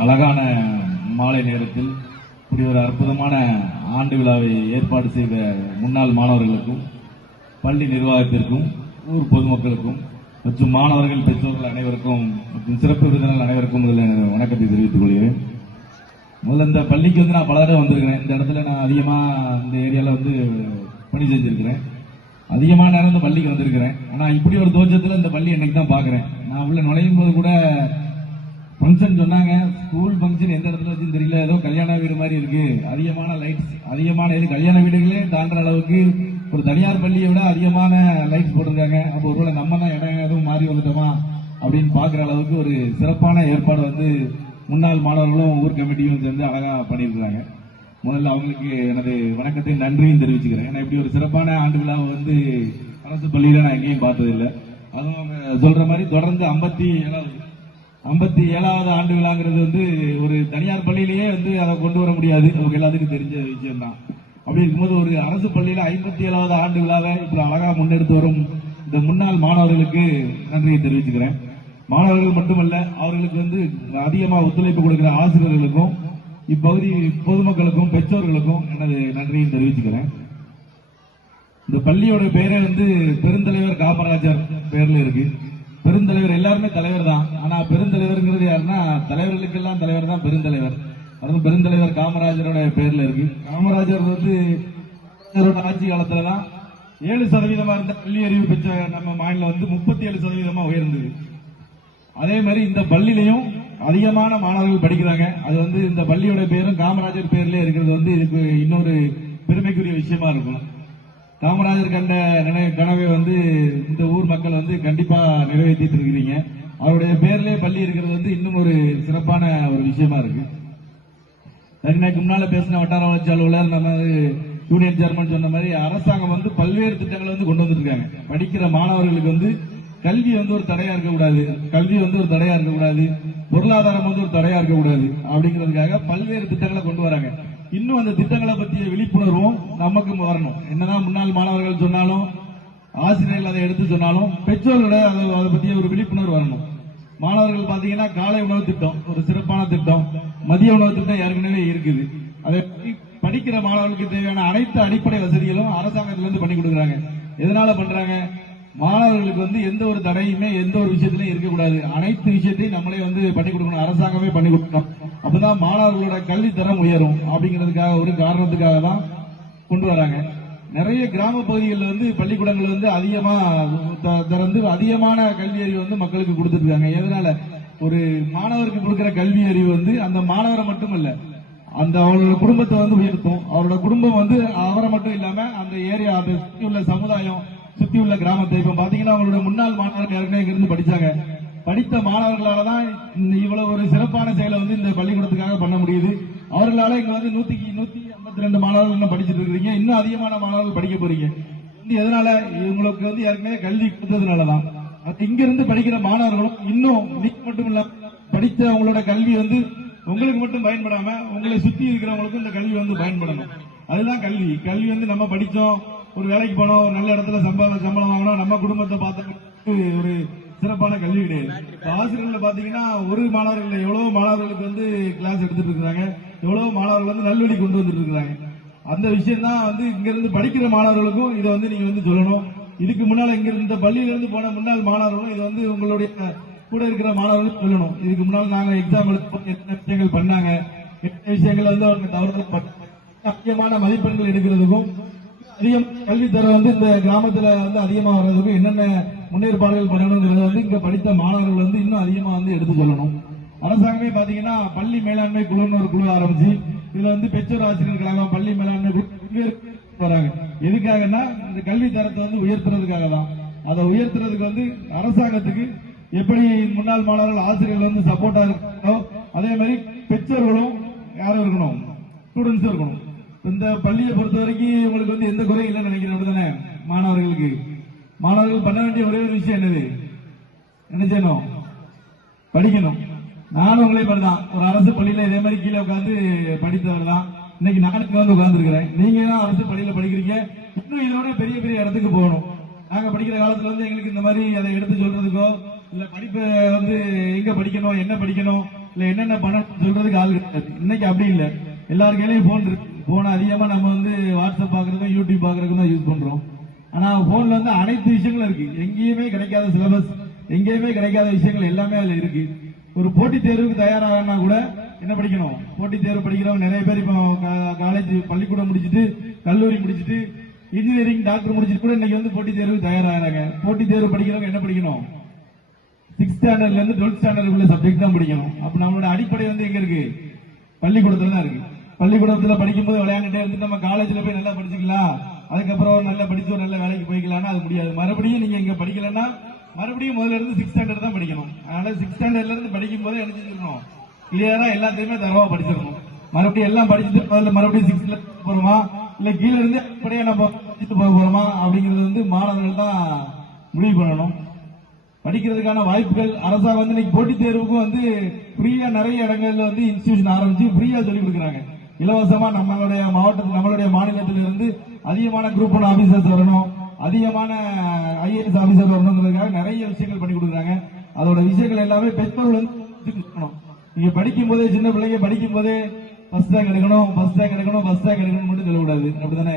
அழகான மாலை நேரத்தில் இப்படி ஒரு அற்புதமான ஆண்டு விழாவை ஏற்பாடு செய்த முன்னாள் மாணவர்களுக்கும் பள்ளி நிர்வாகத்திற்கும் ஊர் பொதுமக்களுக்கும் மற்றும் மாணவர்கள் பெற்றோர்கள் அனைவருக்கும் மற்றும் சிறப்பு விருந்தினர் அனைவருக்கும் முதல்ல வணக்கத்தை தெரிவித்துக் கொள்கிறேன். முதல்ல இந்த பள்ளிக்கு நான் பல தடவை வந்திருக்கிறேன். இந்த இடத்துல நான் அதிகமாக இந்த ஏரியாவில் பணி செஞ்சிருக்கிறேன். அதிகமான நேரம் இந்த பள்ளிக்கு வந்திருக்கிறேன். ஆனால் இப்படி ஒரு தோற்றத்தில் இந்த பள்ளி இன்னைக்கு தான் பார்க்குறேன். நான் உள்ள நுழையும் போது கூட ஃபங்க்ஷன் சொன்னாங்க. ஸ்கூல் ஃபங்க்ஷன் எந்த இடத்துல வச்சுன்னு தெரியல, ஏதோ கல்யாண வீடு மாதிரி இருக்கு. அதிகமான லைட்ஸ், அதிகமான இது கல்யாண வீடுகளே தாண்டுற அளவுக்கு ஒரு தனியார் பள்ளியை விட அதிகமான லைட்ஸ் போட்டிருக்காங்க. அப்போ ஒருவேளை நம்ம தான் இடம் எதுவும் மாறி வந்துட்டோமா அப்படின்னு பார்க்குற அளவுக்கு ஒரு சிறப்பான ஏற்பாடு முன்னாள் மாணவர்களும் ஊர் கமிட்டியும் சேர்ந்து அழகா பண்ணியிருக்கிறாங்க. முதல்ல அவங்களுக்கு எனது வணக்கத்தையும் நன்றியும் தெரிவிச்சுக்கிறேன். ஏன்னா இப்படி ஒரு சிறப்பான ஆண்டு விழாவை அரசு பள்ளியில நான் எங்கேயும் பார்த்ததில்லை. அதுவும் அவங்க சொல்ற மாதிரி தொடர்ந்து 57வது ஆண்டு விழாங்கிறது ஒரு தனியார் பள்ளியிலேயே அதை கொண்டு வர முடியாது. அவங்க எல்லாத்துக்கும் தெரிஞ்ச விஷயம் தான். அப்படி இருக்கும்போது ஒரு அரசு பள்ளியில 57வது ஆண்டு விழாவை இப்படி அழகா முன்னெடுத்து வரும் இந்த முன்னாள் மாணவர்களுக்கு நன்றியை தெரிவிச்சுக்கிறேன். மாணவர்கள் மட்டுமல்ல, அவர்களுக்கு அதிகமாக ஒத்துழைப்பு கொடுக்கிற ஆசிரியர்களுக்கும் இப்பகுதி பொதுமக்களுக்கும் பெற்றோர்களுக்கும் எனது நன்றியும் தெரிவிச்சுக்கிறேன். இந்த பள்ளியோட பேரே பெருந்தலைவர் காமராஜர் பேர்ல இருக்கு. பெருந்தலைவர் எல்லாருமே தலைவர் தான். ஆனா பெருந்தலைவர்ங்கிறது யாருன்னா தலைவர்களுக்கெல்லாம் தலைவர் தான் பெருந்தலைவர். அதுவும் பெருந்தலைவர் காமராஜரோட பேர்ல இருக்கு. காமராஜர் ஆட்சி காலத்துலதான் 7% இருந்த பள்ளி அறிவு பெற்ற நம்ம மாநிலம் 37% உயர்ந்தது. அதே மாதிரி இந்த பள்ளியிலையும் அதிகமான மாணவர்கள் படிக்கிறாங்க. அது இந்த பள்ளியோட பேரும் காமராஜர் பேர்ல இருக்கிறது இதுக்கு இன்னொரு பெருமைக்குரிய விஷயமா இருக்கும். காமராஜர் கண்ட கனவை இந்த ஊர் மக்கள் கண்டிப்பா நிறைவேற்றிட்டு இருக்கிறீங்க. அவருடைய பேர்லயே பள்ளி இருக்கிறது இன்னும் ஒரு சிறப்பான ஒரு விஷயமா இருக்கு. எனக்கு முன்னால பேசின வட்டார வளர்ச்சி அலுவலர் நம்ம யூனியன் சேர்மன் சொன்ன மாதிரி அரசாங்கம் பல்வேறு திட்டங்களை கொண்டு வந்துருக்காங்க. படிக்கிற மாணவர்களுக்கு கல்வி ஒரு தடையா இருக்கக்கூடாது, கல்வி ஒரு தடையா இருக்கக்கூடாது, பொருளாதாரம் ஒரு தடையா இருக்கக்கூடாது அப்படிங்கிறதுக்காக பல்வேறு திட்டங்களை கொண்டு வராங்க. இன்னும் அந்த திட்டங்களை பற்றிய விழிப்புணர்வும் நமக்கு வரணும். என்னதான் முன்னாள் மாணவர்கள் சொன்னாலும், ஆசிரியர்கள் அதை எடுத்து சொன்னாலும், பெற்றோர்களை அதை பற்றிய ஒரு விழிப்புணர்வு வரணும். மாணவர்கள் பாத்தீங்கன்னா காலை உணவு திட்டம் ஒரு சிறப்பான திட்டம், மதிய உணவு திட்டம் ஏற்கனவே இருக்குது. அதை படிக்கிற மாணவர்களுக்கு தேவையான அனைத்து அடிப்படை வசதிகளும் அரசாங்கத்திலிருந்து பண்ணி கொடுக்குறாங்க. எதனால பண்றாங்க? மாணவர்களுக்கு எந்த ஒரு தடையுமே எந்த ஒரு விஷயத்திலையும் இருக்கக்கூடாது. அனைத்து விஷயத்தையும் நம்மளே பண்ணி கொடுக்கணும், அரசாங்கமே பண்ணி கொடுக்கணும். அப்பதான் மாணவர்களோட கல்வி தரம் உயரும். அப்படிங்கிறதுக்காக ஒரு காரணத்துக்காக தான் கொண்டு வராங்க. நிறைய கிராம பகுதிகளில் பள்ளிக்கூடங்கள் அதிகமா திறந்து அதிகமான கல்வி அறிவு மக்களுக்கு கொடுத்துட்டு இருக்காங்க. எதனால? ஒரு மாணவருக்கு கொடுக்கிற கல்வி அறிவு அந்த மாணவரை மட்டும் இல்ல, அந்த அவரோட குடும்பத்தை உயர்த்தும். அவரோட குடும்பம் அவரை மட்டும் இல்லாம அந்த ஏரியா, அதை சுற்றி உள்ள சமுதாயம், சுத்தி உள்ள கிராமத்தை. இப்ப பாத்தீங்கன்னா அவங்களோட முன்னாள் மாணவர்கள் ஏற்கனவே இங்கிருந்து படிச்சாங்க. படித்த மாணவர்களால தான் இவ்வளவு ஒரு சிறப்பான செயலை இந்த பள்ளிக்கூடத்துக்காக பண்ண முடியுது. அவர்களால இங்க 152 மாணவர்கள் படிச்சுட்டு இருக்கீங்க. இன்னும் அதிகமான மாணவர்கள் படிக்க போறீங்க. எதனால? இவங்களுக்கு ஏற்கனவே கல்வி கொடுத்ததுனாலதான். இங்க இருந்து படிக்கிற மாணவர்களும் இன்னும் நீங்க மட்டும் இல்ல படித்த அவங்களோட கல்வி உங்களுக்கு மட்டும் பயன்படாம உங்களை சுத்தி இருக்கிறவங்களுக்கும் இந்த கல்வி பயன்படணும். அதுதான் கல்வி. கல்வி நம்ம படிச்சோம், ஒரு வேலைக்கு போனோம், ஒரு நல்ல இடத்துல சம்பளம் வாங்கணும், நம்ம குடும்பத்தை பார்த்த ஒரு சிறப்பான கல்வி கிடையாது. ஆசிரியர்கள் பாத்தீங்கன்னா ஒரு மாணவர்கள் எவ்வளவு மாணவர்களுக்கு கிளாஸ் எடுத்துட்டு இருக்காங்க, எவ்வளவு மாணவர்கள் நல்வழி கொண்டு வந்துட்டு இருக்காங்க. அந்த விஷயம் தான் இங்க இருந்து படிக்கிற மாணவர்களுக்கும் இதை நீங்க சொல்லணும். இதுக்கு முன்னால இங்க இந்த பள்ளியில இருந்து போன முன்னாள் மாணவர்களும் இது உங்களுடைய கூட இருக்கிற மாணவர்கள் சொல்லணும். இதுக்கு முன்னால் நாங்க எக்ஸாம் எடுத்து என்ன விஷயங்கள் பண்ணாங்க, என்ன விஷயங்கள் அவங்க தவறுதல் அதிகமான மதிப்பெண்கள் எடுக்கிறதுக்கும் அதிகம் கல்வி தர இந்த கிராமத்துல அதிகமா வர்றதுக்கும் என்னென்ன முன்னேற்பாடுகள் பண்ணணுங்கிறது இங்க படித்த மாணவர்கள் இன்னும் அதிகமா எடுத்து சொல்லணும். அரசாங்கமே பாத்தீங்கன்னா பள்ளி மேலாண்மை குழுன்னு ஒரு குழு ஆரம்பிச்சு இதுல பெற்றோர் ஆசிரியர் கழகம், பள்ளி மேலாண்மை குழு வராங்க. எதுக்காகன்னா இந்த கல்வி தரத்தை உயர்த்துறதுக்காக தான். அதை உயர்த்துறதுக்கு அரசாங்கத்துக்கு எப்படி முன்னாள் மாணவர்கள் ஆசிரியர்கள் சப்போர்ட்டா இருக்கணும், அதே மாதிரி பெற்றோர்களும் யாரும் இருக்கணும், ஸ்டூடெண்ட்ஸும் இருக்கணும். இந்த பள்ளியை பொறுத்த வரைக்கும் உங்களுக்கு எந்த குறையும் இல்லைன்னு நினைக்கிறேன். மாணவர்கள் பண்ண வேண்டிய ஒரே ஒரு விஷயம் என்னது? என்ன செய்யணும்? படிக்கணும். நானும் உங்களே பண்ணலாம். ஒரு அரசு பள்ளியில இதே மாதிரி கீழே உட்காந்து படித்தவர் தான். இன்னைக்கு நானுக்கு உட்கார்ந்து இருக்கிறேன். நீங்க தான் அரசு பள்ளியில படிக்கிறீங்க. இன்னும் இதோட பெரிய பெரிய இடத்துக்கு போகணும். நாங்க படிக்கிற காலத்துல எங்களுக்கு இந்த மாதிரி அதை எடுத்து சொல்றதுக்கோ இல்ல படிப்பை எங்க படிக்கணும், என்ன படிக்கணும், இல்ல என்னென்ன பண்ணணும் சொல்றதுக்கு ஆள் கிடையாது. இன்னைக்கு அப்படி இல்ல, எல்லார் கையிலயும் போன் இருக்கு. போன் அதிகமா நம்ம வந்து வாட்ஸ்அப் பாக்குறதுக்கும் யூடியூப் பாக்குறதுக்கும் தான் யூஸ் பண்றோம். ஆனா போன்ல வந்து அனைத்து விஷயங்களும் இருக்கு. எங்கேயுமே கிடைக்காத சிலபஸ், எங்கேயுமே கிடைக்காத விஷயங்கள் எல்லாமே அதுல இருக்கு. ஒரு போட்டித் தேர்வுக்கு தயாராகனா கூட என்ன படிக்கணும்? போட்டித் தேர்வு படிக்கிறவங்க நிறைய பேர் இப்போ காலேஜ் பள்ளிக்கூடம் முடிச்சுட்டு, கல்லூரி முடிச்சுட்டு, இன்ஜினியரிங், டாக்டர் முடிச்சுட்டு கூட இன்னைக்கு வந்து போட்டித் தேர்வுக்கு தயாராகிறாங்க. போட்டித் தேர்வு படிக்கிறவங்க என்ன படிக்கணும்? 6th ஸ்டாண்டர்ட்ல இருந்து 12th ஸ்டாண்டர்ட் உள்ள சப்ஜெக்ட் தான் படிக்கணும். அப்ப நம்மளோட அடிப்படை வந்து எங்க இருக்கு? பள்ளிக்கூடத்துல தான் இருக்கு. பள்ளிக்கூடத்துல படிக்கும்போது விளையாண்டுட்டே இருந்து நம்ம காலேஜ்ல போய் நல்லா படிச்சுக்கலாம், அதுக்கப்புறம் நல்லா படிச்சு ஒரு நல்ல வேலைக்கு போய்க்கலாம்னா அது முடியாது. மறுபடியும் நீங்க இங்க படிக்கலன்னா மறுபடியும் முதல்ல இருந்து 6th ஸ்டாண்டர்ட் தான் படிக்கணும். அதனால 6th ஸ்டாண்டர்ட்ல இருந்து படிக்கும் போது என்ன செஞ்சிடணும்? கிளியரா எல்லாத்தையுமே தரவா படிச்சிடணும். மறுபடியும் எல்லாம் படிச்சுட்டு முதல்ல மறுபடியும் 6th போறோமா, இல்ல கீழ இருந்து அப்படியே நம்ம படிச்சுட்டு போக போறோமா அப்படிங்கிறது வந்து மாணவர்கள் தான் முடிவு பண்ணணும். படிக்கிறதுக்கான வாய்ப்புகள் அரசாங்கம் வந்து இன்னைக்கு போட்டித் தேர்வுக்கும் வந்து ஃப்ரீயா நிறைய இடங்கள்ல வந்து இன்ஸ்டிடியூஷன் ஆரம்பிச்சு ஃப்ரீயா சொல்லி கொடுக்குறாங்க. இலவசமா நம்மளுடைய மாவட்டத்தில், நம்மளுடைய மாநிலத்தில் இருந்து அதிகமான குரூப் 1 ஆபீசர்ஸ் வரணும், அதிகமான IAS ஆபீசர் வரணுங்கிறதுக்காக நிறைய விஷயங்கள் பண்ணி கொடுக்குறாங்க. அதோட விஷயங்கள் எல்லாமே பெற்றோர்கள் வந்து நீங்க படிக்கும் போதே, சின்ன பிள்ளைங்க படிக்கும் போதே ஃபர்ஸ்ட் ரேங்க் எடுக்கணும், ஃபர்ஸ்ட் ரேங்க் எடுக்கணும், ஃபர்ஸ்ட் ரேங்க் எடுக்கணும் மட்டும் சொல்லக்கூடாது. அப்படித்தானே?